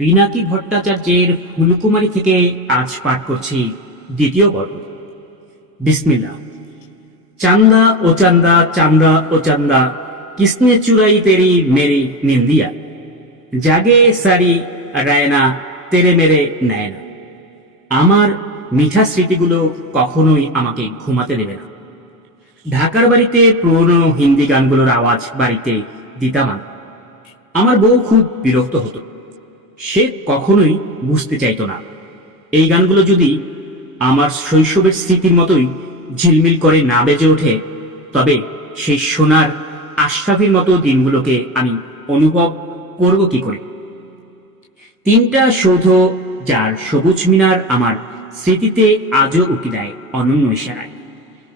পিনাকি ভট্টাচার্যের ফুলকুমারী থেকে আজ পাঠ করছি দ্বিতীয় পর্ব বিসমিল্লা চান্দা ও চান্দা চান্দা ও চান্দা, কিসনে চুরাই তেরি মেরি নিন্দিয়া। জাগে সারি রায়না, তেরে মেরে নেয় না আমার মিঠা স্মৃতিগুলো কখনোই আমাকে ঘুমাতে দেবে না। ঢাকার বাড়িতে পুরনো হিন্দি গানগুলোর আওয়াজ বাড়িতে দিতাম আমার বউ খুব বিরক্ত হতো। সে কখনোই বুঝতে চাইতো না। এই গানগুলো যদি আমার শৈশবের স্মৃতির মতোই ঝিলমিল করে না বেজে ওঠে, তবে সেই সোনার আশরাফির মতো দিনগুলোকে আমি অনুভব করব কি করে? তিনটা সৌধ যার সবুজ মিনার আমার স্মৃতিতে আজও উকি দেয় অনন্য ইশারায়।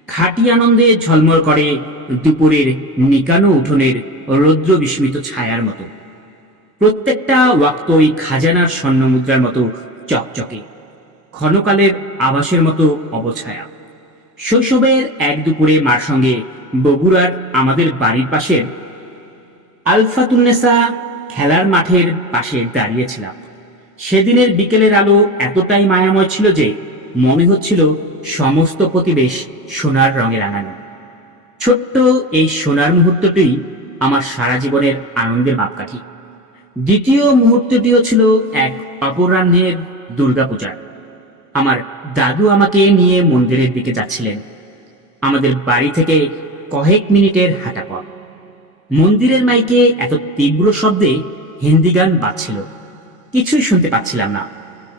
খাটি আনন্দে ঝলমল করে দুপুরের নিকানো উঠোনের রৌদ্র বিস্মিত ছায়ার মতো। প্রত্যেকটা ওয়াক্ত ওই খাজানার স্বর্ণ মুদ্রার মতো চকচকে, ক্ষণকালের আবাসের মতো অবছায়া। শৈশবের এক দুপুরে মার সঙ্গে বগুড়ার আমাদের বাড়ির পাশের আলফাতুন্নেসা খেলার মাঠের পাশে দাঁড়িয়েছিলাম। সেদিনের বিকেলের আলো এতটাই মায়াময় ছিল যে মনে হচ্ছিল সমস্ত প্রতিবেশ সোনার রঙে রাঙানো। ছোট্ট এই সোনার মুহূর্তটি আমার সারা জীবনের আনন্দের মাপকাঠি। দ্বিতীয় মুহূর্তটিও ছিল এক অপরাহ্নের দুর্গাপূজার। আমার দাদু আমাকে নিয়ে মন্দিরের দিকে যাচ্ছিলেন। আমাদের বাড়ি থেকে কয়েক মিনিটের হাঁটা পথ। মন্দিরের মাইকে এত তীব্র শব্দে হিন্দি গান বাজছিল। কিছুই শুনতে পাচ্ছিলাম না।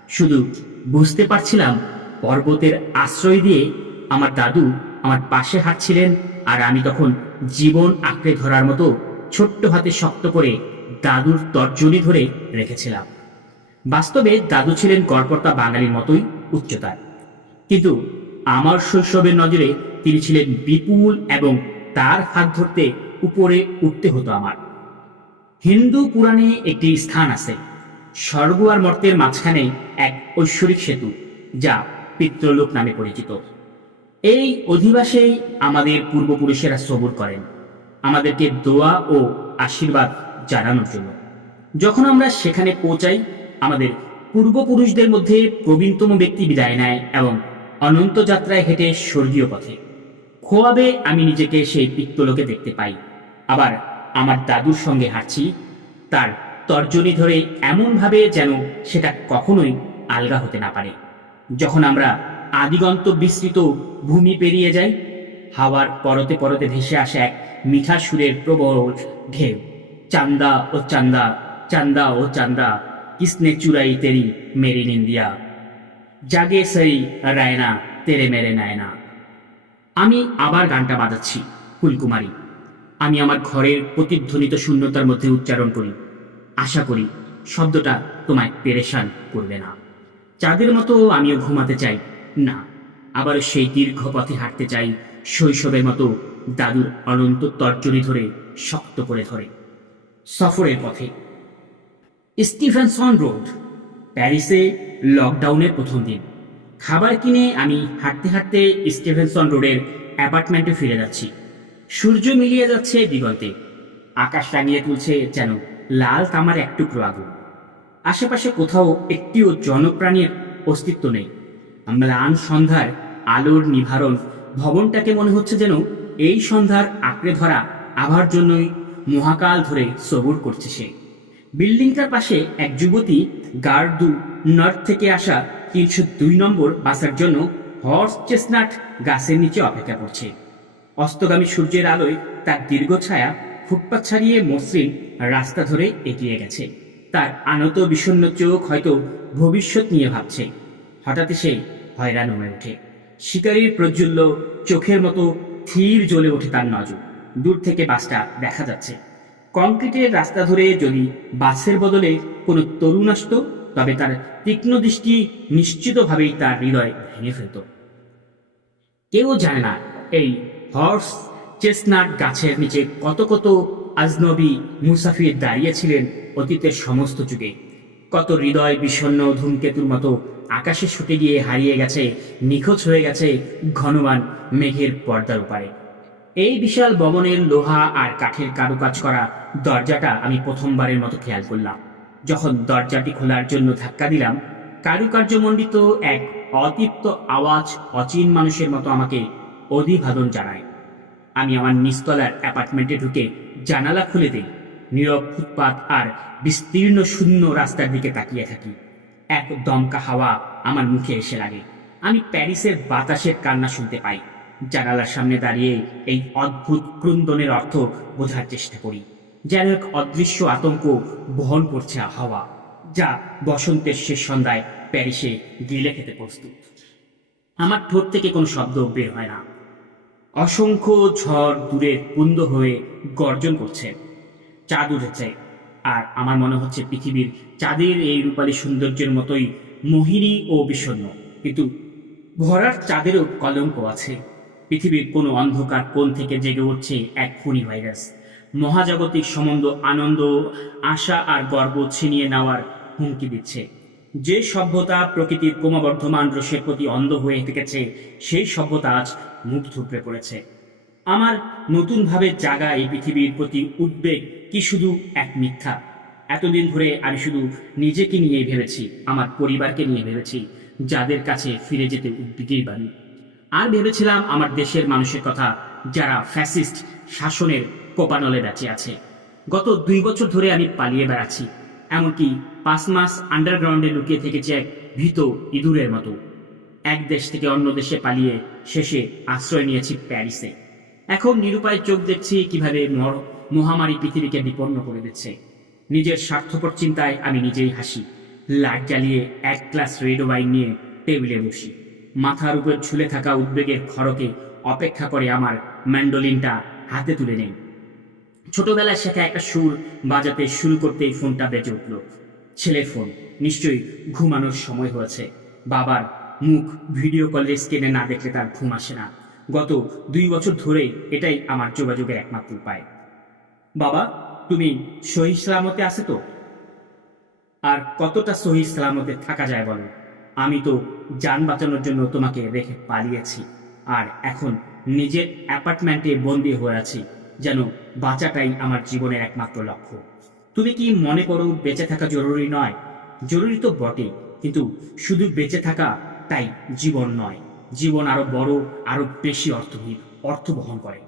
শুধু বুঝতে পারছিলাম পর্বতের আশ্রয় দিয়ে আমার দাদু আমার পাশে হাঁটছিলেন আর আমি তখন জীবন আঁকড়ে ধরার মতো ছোট্ট হাতে শক্ত করে দাদুর তর্জনী ধরে রেখেছিলাম। বাস্তবে দাদু ছিলেন গড়পর্তা বাঙালির মতোই উচ্চতার কিন্তু আমার শৈশবের নজরে তিনি ছিলেন বিপুল এবং তার হাত ধরতে উপরে উঠতে হতো আমার। হিন্দু পুরাণে একটি স্থান আছে, স্বর্গ আর মর্তের মাঝখানে এক ঐশ্বরিক সেতু, যা পিত্রলোক নামে পরিচিত। এই অধিবাসেই আমাদের পূর্বপুরুষেরা সবুর করেন। আমাদেরকে দোয়া ও আশীর্বাদ জানানোর জন্য। যখন আমরা সেখানে পৌঁছাই, আমাদের পূর্বপুরুষদের মধ্যে প্রবীণতম ব্যক্তি বিদায় নেয় এবং অনন্ত যাত্রায় হেঁটে স্বর্গীয় পথে। খোয়াবে আমি নিজেকে সেই পিত্তলোকে দেখতে পাই। আবার আমার দাদুর সঙ্গে হাঁটছি। তার তর্জনী ধরে এমনভাবে যেন সেটা কখনোই আলগা হতে না পারে। যখন আমরা আদিগন্ত বিস্তৃত ভূমি পেরিয়ে যাই, হাওয়ার পরতে পরতে ভেসে আসে এক মিঠা সুরের প্রবল ঢেউ। চান্দা ও চান্দা চান্দা ও চান্দা, কিসনে চুরাই তেরি মেরি নিন্দিয়া। জাগে সই রায়না, তেরে মেরে নায়না। আমি আবার গানটা বাজাচ্ছি, ফুলকুমারী। আমি আমার ঘরের প্রতিধ্বনিত শূন্যতার মধ্যে উচ্চারণ করি। আশা করি শব্দটা তোমায় পেরেশান করবে না। চাঁদের মতো আমিও ঘুমাতে চাই। না আবার সেই দীর্ঘ পথে হাঁটতে চাই। শৈশবের মতো দাদুর অনন্ত তর্জনী ধরে শক্ত করে ধরে। সফরের পথে। স্টিফেনসন রোড, প্যারিসে লকডাউনের প্রথম দিন। খাবার কিনে আমি হাঁটতে হাঁটতে স্টিফেনসন রোডের অ্যাপার্টমেন্টে ফিরে যাচ্ছি। সূর্য মিলিয়ে যাচ্ছে দিগন্তে। আকাশ টাঙিয়ে তুলছে যেন লাল তামার এক টুকরো আগুন। আশেপাশে কোথাও একটিও জনপ্রাণীর অস্তিত্ব নেই। ম্লান সন্ধ্যার আলোর নিভারণ, ভবনটাকে মনে হচ্ছে যেন এই সন্ধ্যার আঁকড়ে ধরা আভার জন্যই মহাকাল ধরে সবুর করছে সে। বিল্ডিংটার পাশে এক যুবতী গার্ডু নর্থ থেকে আসা তিনশো দুই নম্বর বাসের জন্য হর্স চেস্টনাট গাছের নিচে অপেক্ষা করছে। অস্তগামী সূর্যের আলোয় তার দীর্ঘ ছায়া ফুটপাত ছাড়িয়ে মসৃণ রাস্তা ধরে এগিয়ে গেছে। তার আনত বিষণ্ণ চোখ হয়তো ভবিষ্যৎ নিয়ে ভাবছে। হঠাৎ সে হয়রান হয়ে ওঠে। শিকারীর প্রজ্বল্য চোখের মতো থির জ্বলে ওঠে তার নজর। দূর থেকে বাসটা দেখা যাচ্ছে। কংক্রিটের রাস্তা ধরে যদি বাসের বদলে কোনো তরুণ আসতো, তবে তার তীক্ষ্ণ দৃষ্টি নিশ্চিতভাবেই তার হৃদয় ভেঙে ফেলত। কেউ জানে না এই হর্স চেসনাট গাছের নিচে কত কত আজনবী মুসাফির দাঁড়িয়েছিলেন অতীতের সমস্ত যুগে। কত হৃদয় বিষণ্ণ ধূমকেতুর মতো আকাশে ছুটে গিয়ে হারিয়ে গেছে, নিখোঁজ হয়ে গেছে ঘনবান মেঘের পর্দার উপারে এই বিশাল ভবনের লোহা আর কাঠের কারুকাজ করা দরজাটা আমি প্রথমবারের মতো খেয়াল করলাম। যখন দরজাটি খোলার জন্য ধাক্কা দিলাম, কারুকার্যমণ্ডিত এক অতৃপ্ত আওয়াজ অচিন মানুষের মতো আমাকে অধিভাদন জানায়। আমি আমার নিস্তলার অ্যাপার্টমেন্টে ঢুকে জানালা খুলে দিই, নীরব ফুটপাত আর বিস্তীর্ণ শূন্য রাস্তার দিকে তাকিয়ে থাকি। এক দমকা হাওয়া আমার মুখে এসে লাগে। আমি প্যারিসের বাতাসের কান্না শুনতে পাই। জানালার সামনে দাঁড়িয়ে এই অদ্ভুত ক্রুন্দনের অর্থ বোঝার চেষ্টা করি। যেন এক অদৃশ্য আতঙ্ক বহন করছে হাওয়া, যা বসন্তের শেষ সন্ধ্যায় প্যারিসে গিলে খেতে প্রস্তুত। আমার ঠোঁট থেকে কোনো শব্দ বের হয় না। অসংখ্য ঝড় দূরে কুন্দ হয়ে গর্জন করছে। চাঁদ উঠেছে, আর আমার মনে হচ্ছে পৃথিবীর চাঁদের এই রূপালী সৌন্দর্যের মতোই মোহিনী ও বিষণ্ণ। কিন্তু ভরার চাঁদেরও কলঙ্ক আছে। পৃথিবীর কোনো অন্ধকার কোণ থেকে জেগে উঠছে এক খুনি ভাইরাস। মহাজাগতিক সম্বন্ধ, আনন্দ আশা আর গর্ব ছিনিয়ে নেওয়ার হুমকি দিচ্ছে। যে সভ্যতা প্রকৃতির ক্রমবর্ধমান রসের প্রতি অন্ধ হয়ে থেকেছে, সেই সভ্যতা আজ মুখ থুবড়ে পড়েছে। আমার নতুনভাবে জাগা এই পৃথিবীর প্রতি উদ্বেগ কি শুধু এক মিথ্যা? এতদিন ধরে আমি শুধু নিজেকে নিয়ে ভেবেছি, আমার পরিবারকে নিয়ে ভেবেছি, যাদের কাছে ফিরে যেতে উদ্বেগেই বানি আর ভেবেছিলাম আমার দেশের মানুষের কথা, যারা ফ্যাসিস্ট শাসনের কোপানলে বেঁচে আছে। গত দুই বছর ধরে আমি পালিয়ে বেড়াচ্ছি, এমনকি পাঁচ মাস আন্ডারগ্রাউন্ডে লুকিয়ে থেকেছে এক ভীত ইঁদুরের মতো। এক দেশ থেকে অন্য দেশে পালিয়ে শেষে আশ্রয় নিয়েছি প্যারিসে। এখন নিরুপায় চোখ দেখছি কীভাবে মর- মহামারী পৃথিবীকে বিপন্ন করে দিচ্ছে। নিজের স্বার্থপর চিন্তায় আমি নিজেই হাসি। লাট জ্বালিয়ে এক গ্লাস রেড ওয়াইন নিয়ে টেবিলে বসি। মাথার উপর ঝুলে থাকা উদ্বেগের খড়কে অপেক্ষা করে আমার ম্যান্ডোলিনটা হাতে তুলে নেই ছোটবেলায় শেখা একটা সুর বাজাতে শুরু করতেই ফোনটা বেজে উঠল। ছেলের ফোন, নিশ্চয়ই ঘুমানোর সময় হয়েছে। বাবার মুখ ভিডিও কলের স্ক্রিনে না দেখলে তার ঘুম আসে না। গত দুই বছর ধরে এটাই আমার যোগাযোগের একমাত্র উপায়। বাবা, তুমি সহি সালামতে আছে তো? আর কতটা সহি সালামতে থাকা যায় বলো? আমি তো যান বাঁচানোর জন্য তোমাকে রেখে পালিয়েছি। আর এখন নিজের অ্যাপার্টমেন্টে বন্দি হয়ে আছি, যেন বাঁচাটাই আমার জীবনের একমাত্র লক্ষ্য। তুমি কি মনে করো বেঁচে থাকা জরুরি নয়? জরুরি তো বটে কিন্তু শুধু বেঁচে থাকা তাই জীবন নয়। জীবন আরও বড়, আরও বেশি অর্থহীন, অর্থ বহন করে।